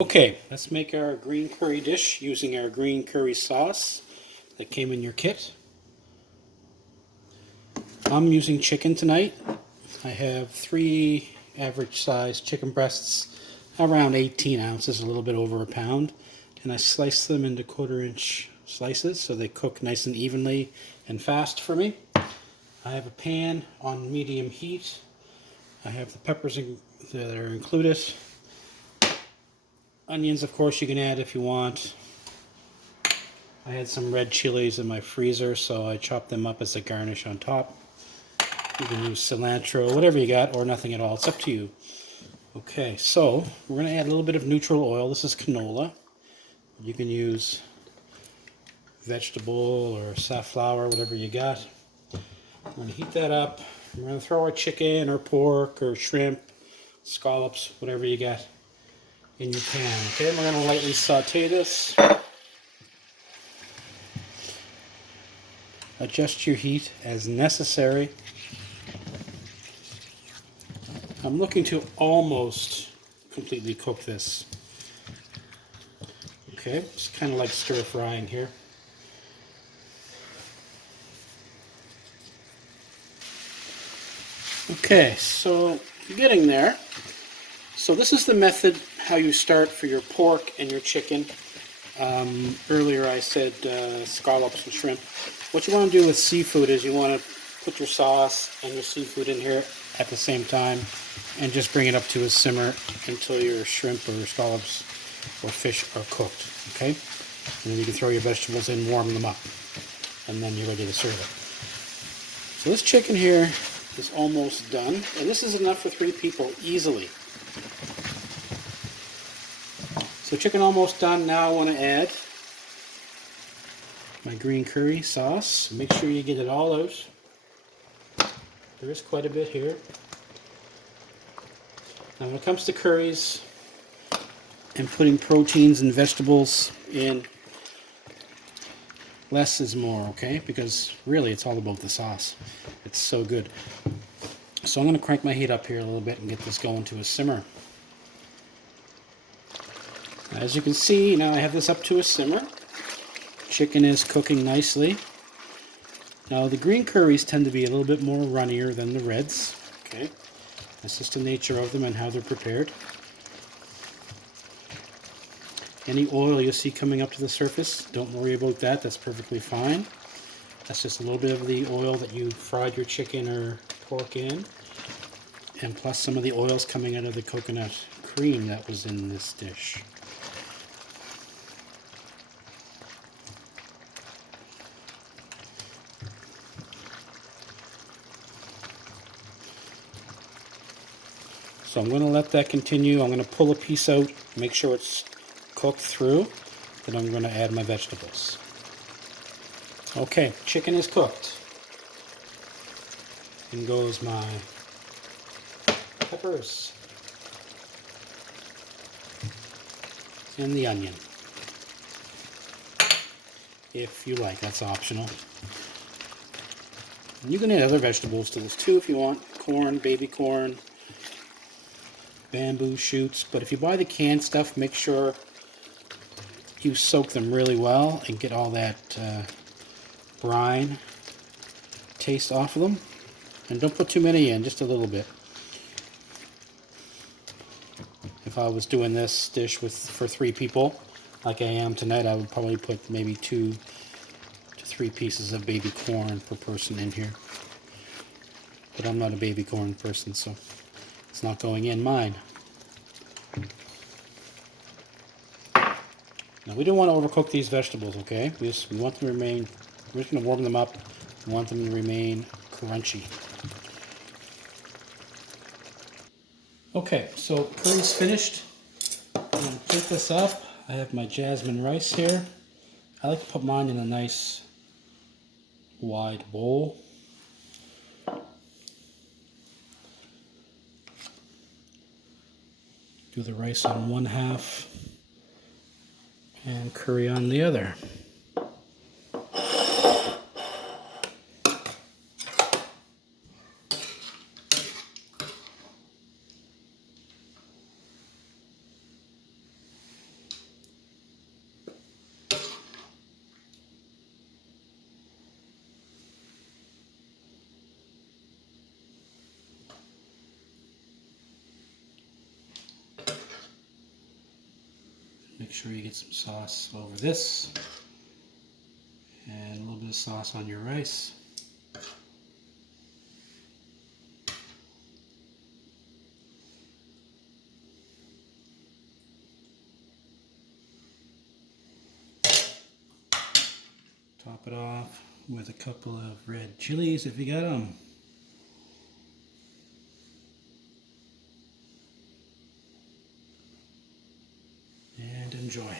Okay, let's make our green curry dish using our green curry sauce that came in your kit. I'm using chicken tonight. I have 3 average sized chicken breasts, around 18 ounces, a little bit over a pound, and I slice them into 1/4 inch slices so they cook nice and evenly and fast for me. I have a pan on medium heat. I have the peppers that are included. Onions, of course, you can add if you want. I had some red chilies in my freezer, so I chopped them up as a garnish on top. You can use cilantro, whatever you got, or nothing at all. It's up to you. Okay, so we're going to add a little bit of neutral oil. This is canola. You can use vegetable or safflower, whatever you got. We're going to heat that up. We're going to throw our chicken or pork or shrimp, scallops, whatever you got in your pan. Okay, we're going to lightly saute this. Adjust your heat as necessary. I'm looking to almost completely cook this. Okay, just kind of like stir frying here. Okay, so getting there. So this is the method how you start for your pork and your chicken. Earlier I said scallops and shrimp. What you want to do with seafood is you want to put your sauce and your seafood in here at the same time and just bring it up to a simmer until your shrimp or scallops or fish are cooked, okay? And then you can throw your vegetables in, warm them up, and then you're ready to serve it. So this chicken here is almost done, and this is enough for 3 people easily. So chicken almost done. Now I want to add my green curry sauce. Make sure you get it all out. There is quite a bit here. Now when it comes to curries and putting proteins and vegetables in, less is more, okay? Because really it's all about the sauce. It's so good. So I'm going to crank my heat up here a little bit and get this going to a simmer. As you can see, now I have this up to a simmer. Chicken is cooking nicely. Now the green curries tend to be a little bit more runnier than the reds. Okay, that's just the nature of them and how they're prepared. Any oil you see coming up to the surface, don't worry about that. That's perfectly fine. That's just a little bit of the oil that you fried your chicken or pork in, and plus some of the oils coming out of the coconut cream that was in this dish. So I'm going to let that continue. I'm going to pull a piece out, make sure it's cooked through, then I'm going to add my vegetables. Okay, chicken is cooked. In goes my peppers and the onion. If you like, that's optional. And you can add other vegetables to this too if you want. Corn, baby corn, bamboo shoots, but if you buy the canned stuff, make sure you soak them really well and get all that brine taste off of them. And don't put too many in, just a little bit. If I was doing this dish for 3 people, like I am tonight, I would probably put maybe 2 to 3 pieces of baby corn per person in here. But I'm not a baby corn person, so it's not going in mine. Now we don't want to overcook these vegetables, okay? We want them to remain, we're just going to warm them up. We want them to remain crunchy. Okay, so curry's finished. I'm going to plate this up. I have my jasmine rice here. I like to put mine in a nice wide bowl. Do the rice on one half and curry on the other. Make sure you get some sauce over this. And a little bit of sauce on your rice. Top it off with a couple of red chilies if you got them. And enjoy.